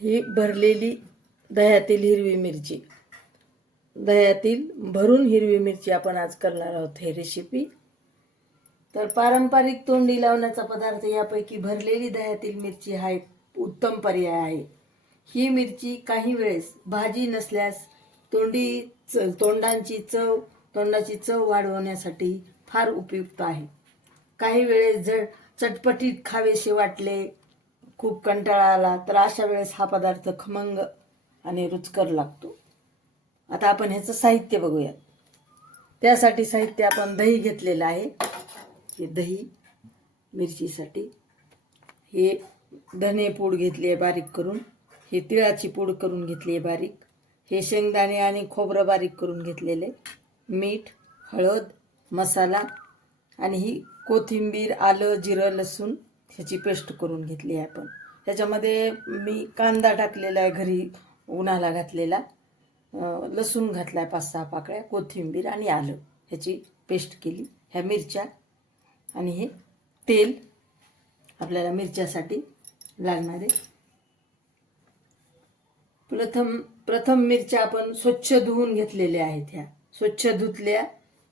ही भरलेली दह्यातील हिरवी मिरची. दह्यातील भरून हिरवी मिरची आपण आज करणार आहोत हे रेसिपी तर पारंपरिक तोंडी लावण्याचा पदार्थ यापैकी भरलेली दह्यातील मिरची हा एक उत्तम पर्याय आहे. ही मिरची काही वेळेस भाजी नसल्यास तोंडी च तोंडांची चव तोंडाची चव वाढवण्यासाठी फार उपयुक्त आहे. काही वेळेस जर चटपटीत खावेसे वाटले खूप कंटाळा आला तर अशा वेळेस हा पदार्थ खमंग आणि रुचकर लागतो. आता आपण ह्याचं साहित्य बघूयात. त्यासाठी साहित्य आपण दही घेतलेलं आहे. हे दही मिरचीसाठी. हे धने पूड घेतली आहे बारीक करून. हे तिळाची पूड करून घेतली आहे बारीक. हे शेंगदाणे आणि खोबरं बारीक करून घेतलेले मीठ हळद मसाला आणि ही कोथिंबीर आलं जिरं लसूण ह्याची पेस्ट करून घेतली आहे आपण. ह्याच्यामध्ये मी कांदा टाकलेला आहे घरी उन्हाला घातलेला. लसूण घातला आहे पाच सहा पाकळ्या कोथिंबीर आणि आलं. ह्याची पेस्ट केली. ह्या मिरच्या आणि हे तेल आपल्याला मिरच्यासाठी लागणारे प्रथम प्रथम मिरच्या आपण स्वच्छ धुवून घेतलेल्या आहेत ह्या. स्वच्छ धुतल्या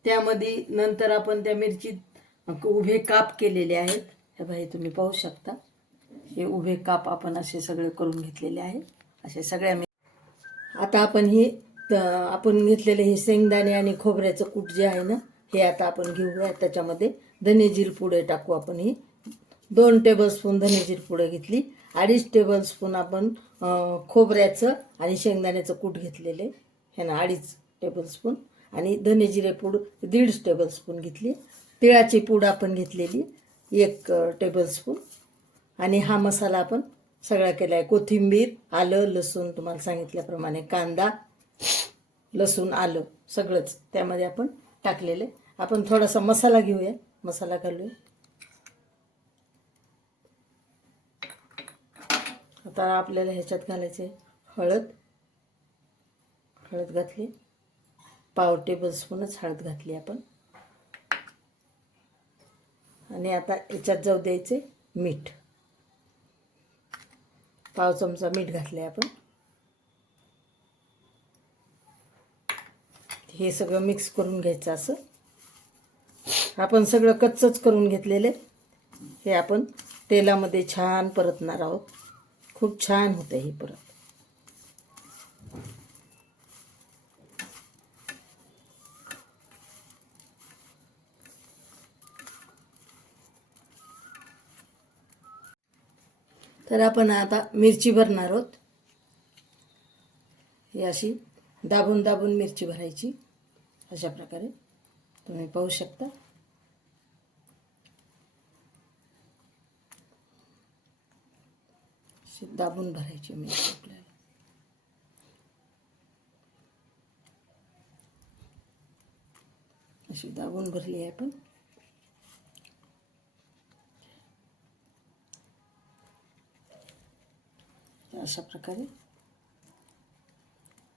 त्यामध्ये नंतर आपण त्या मिरचीत उभे काप केलेले आहेत. हे बाई तुम्ही पाहू शकता. हे उभे काप आपण असे सगळे करून घेतलेले आहे. असे सगळ्या मी आता आपण हे आपण घेतलेले हे शेंगदाणे आणि खोबऱ्याचं कूट जे आहे ना हे आता आपण घेऊया. त्याच्यामध्ये धनेजीर पुढे टाकू आपण ही. दोन टेबलस्पून धनेजीर पुढे घेतली. अडीच टेबलस्पून आपण खोबऱ्याचं आणि शेंगदाण्याचं कूट घेतलेले. ना अडीच टेबलस्पून आणि धने जिरे पूड दीड टेबलस्पून घेतली. तिळाची पूड आपण घेतलेली. एक टेबलस्पून आणि हा मसाला आपण सगळा केला आहे कोथिंबीर आलं लसूण तुम्हाला सांगितल्याप्रमाणे कांदा लसूण आलं सगळंच त्यामध्ये आपण टाकलेलं आहे. आपण थोडासा मसाला घेऊया. मसाला घालूया. आता आपल्याला ह्याच्यात घालायचे हळद. हळद घातली. पाव टेबलस्पूनच हळद घातली आपण. आणि आता याच्यात जाऊ द्यायचे मीठ. पाव चमचा मीठ आहे आपण. हे सगळं मिक्स करून घ्यायचं असं. आपण सगळं कच्चच करून घेतलेले हे आपण तेलामध्ये छान परतणार आहोत. खूप छान होतं हे परत. तर आपण आता मिरची भरणार आहोत. ही अशी दाबून दाबून मिरची भरायची. अशा प्रकारे तुम्ही पाहू शकता. अशी दाबून भरायची मिरची आपल्याला. अशी दाबून भरली आहे आपण. अशा प्रकारे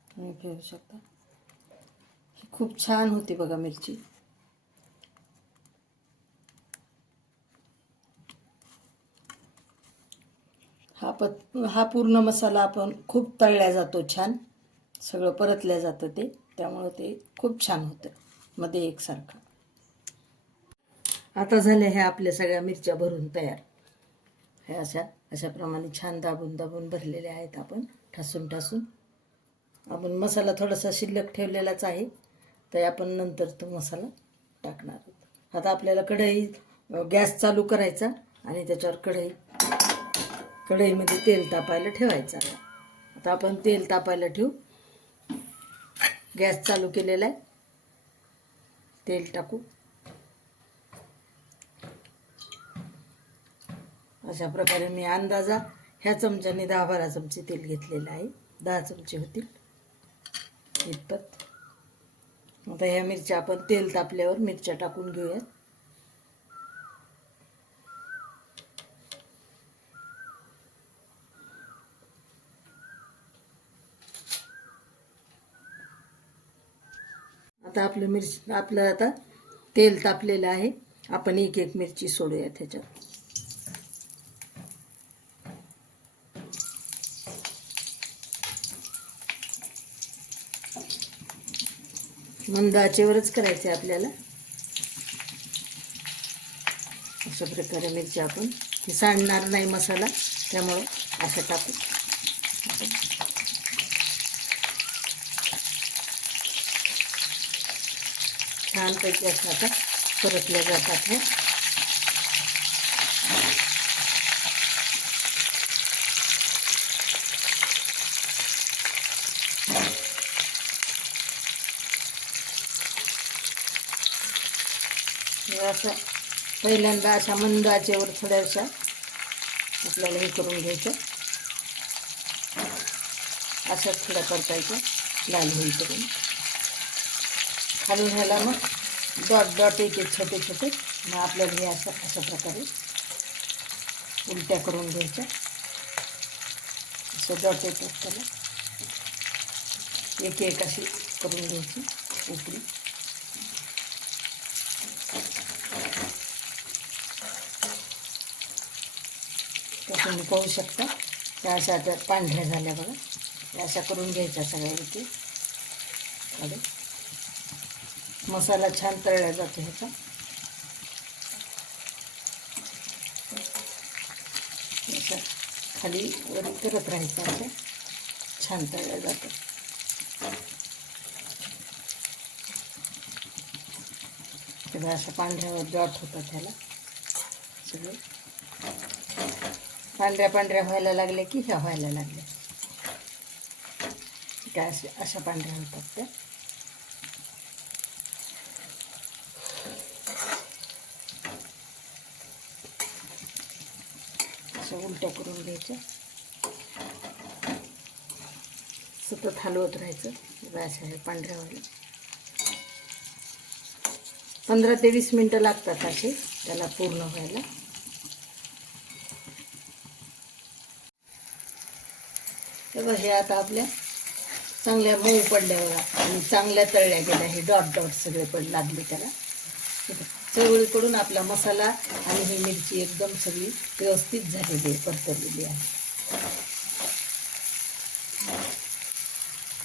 तुम्ही फेरू शकता. ही खूप छान होती बघा मिरची. हा पत हा पूर्ण मसाला आपण खूप तळल्या जातो छान. सगळं परतल्या जातं ते. त्यामुळं ते खूप छान होतं. मध्ये एकसारखं. आता झाल्या ह्या आपल्या सगळ्या मिरच्या भरून तयार. हे अशा अशाप्रमाणे छान दाबून दाबून भरलेले आहेत आपण. ठासून ठासून. आपण मसाला थोडासा शिल्लक ठेवलेलाच आहे. तर आपण नंतर तो मसाला टाकणार आहोत. आता आपल्याला कढई गॅस चालू करायचा आणि त्याच्यावर कढई कढईमध्ये तेल तापायला ठेवायचा आता आता आपण तेल तापायला ठेवू. गॅस चालू केलेला आहे. तेल टाकू. अशा प्रकारे मी अंदाजा ह्या चमच्याने दहा बारा चमचे तेल घेतलेलं आहे. दहा चमचे होतील. इतपत. आता ह्या मिरच्या आपण तेल तापल्यावर मिरच्या टाकून घेऊयात. आता आपलं मिरची आपलं आता तेल तापलेलं आहे. आपण एक एक मिरची सोडूया त्याच्यात मंद आचेवरच करायचे आपल्याला. अशा प्रकारे मिरची आपण हे सांडणार नाही मसाला त्यामुळं असं टाकू. छानपैकी असं आता परतल्या जातात हे. असं पहिल्यांदा अशा मंद आचेवर थोड्याशा आपल्याला हे करून घ्यायचं असं थोड्या परतायच्या लाल होईल करून खालून ह्याला मग डॉट डॉट एक छोटे छोटे मग आपल्याला हे असं अशा प्रकारे उलट्या करून घ्यायच्या असं डॉट येतात त्याला एक एक अशी करून घ्यायची उकडी तुम्ही पाहू शकता. त्या अशा आता पांढऱ्या झाल्या बघा. त्या अशा करून घ्यायच्या सगळ्या इथे अरे मसाला छान तळला जातो ह्याचा. खाली वर करत राहायचं असं छान तळलं जातं. तेव्हा अशा पांढऱ्यावर डॉट होतं त्याला सगळं. पांढऱ्या पांढऱ्या व्हायला लागल्या की ह्या व्हायला लागल्या. त्या अशा अशा पांढऱ्या होतात त्या. अशा उलट्या करून घ्यायच्या सतत हलवत राहायचं. बघा अशा पांढऱ्या व्हायला. पंधरा ते वीस मिनटं लागतात असे. त्याला पूर्ण व्हायला. सर्व हे आता आपल्या चांगल्या मऊ पडल्या आणि चांगल्या तळल्या गेल्या. हे डॉट डॉट सगळे पड लागले त्याला. चवळीकडून आपला मसाला आणि ही मिरची एकदम सगळी व्यवस्थित झालेली आहे परतलेली आहे.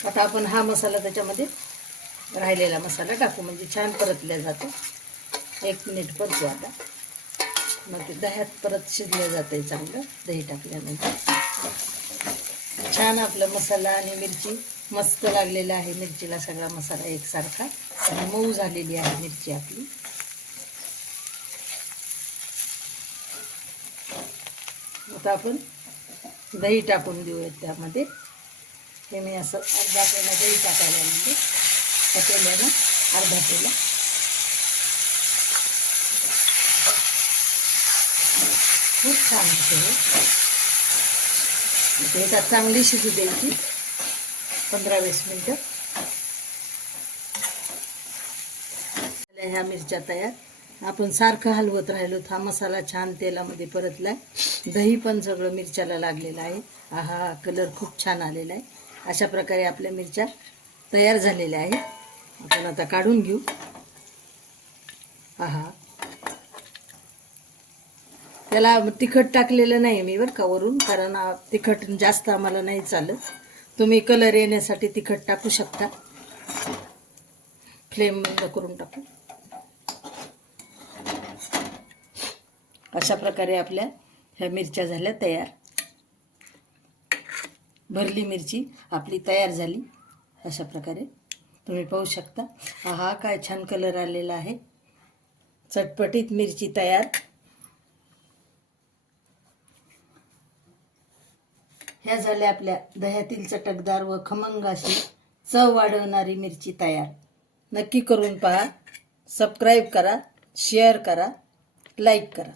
आता आपण हा मसाला त्याच्यामध्ये राहिलेला मसाला टाकू. म्हणजे छान परतल्या जातो. एक मिनिट परतू आता. मग ते दह्यात परत शिजलं जातं आहे चांगलं. दही टाकल्यानंतर. छान आपला मसाला आणि मिरची मस्त लागलेला आहे. मिरचीला सगळा मसाला एकसारखा. आणि मऊ झालेली आहे मिरची आपली. आता आपण दही टाकून देऊयात त्यामध्ये. हे मी असं अर्धा पेला दही टाकायला म्हणजे पटेल्यानं अर्धा पेला खूप छान होते ते आता चांगली शिजू द्यायची. पंधरा वीस मिनटं. ह्या मिरच्या तयार. आपण सारखं हलवत राहिलो हा मसाला छान तेलामध्ये परतलाय. दही पण सगळं मिरच्याला लागलेलं आहे हा कलर खूप छान आलेला आहे. अशा प्रकारे आपल्या मिरच्या तयार झालेल्या आहेत. आपण आता काढून घेऊ. आहा. त्याला तिखट टाकलेलं नाही मी बरं का वरून कारण तिखट जास्त आम्हाला नाही चालत. तुम्ही कलर येण्यासाठी तिखट टाकू शकता. फ्लेम बंद करून टाकू. अशा प्रकारे आपल्या ह्या मिरच्या झाल्या तयार. भरली मिरची आपली तयार झाली. अशा प्रकारे तुम्ही पाहू शकता. हा काय छान कलर आलेला आहे. चटपटीत मिरची तयार. ह्या झाल्या आपल्या दह्यातील चटकदार व खमंग अशी चव वाढवणारी मिरची तयार. नक्की करून पहा. सबस्क्राईब करा शेअर करा लाईक करा.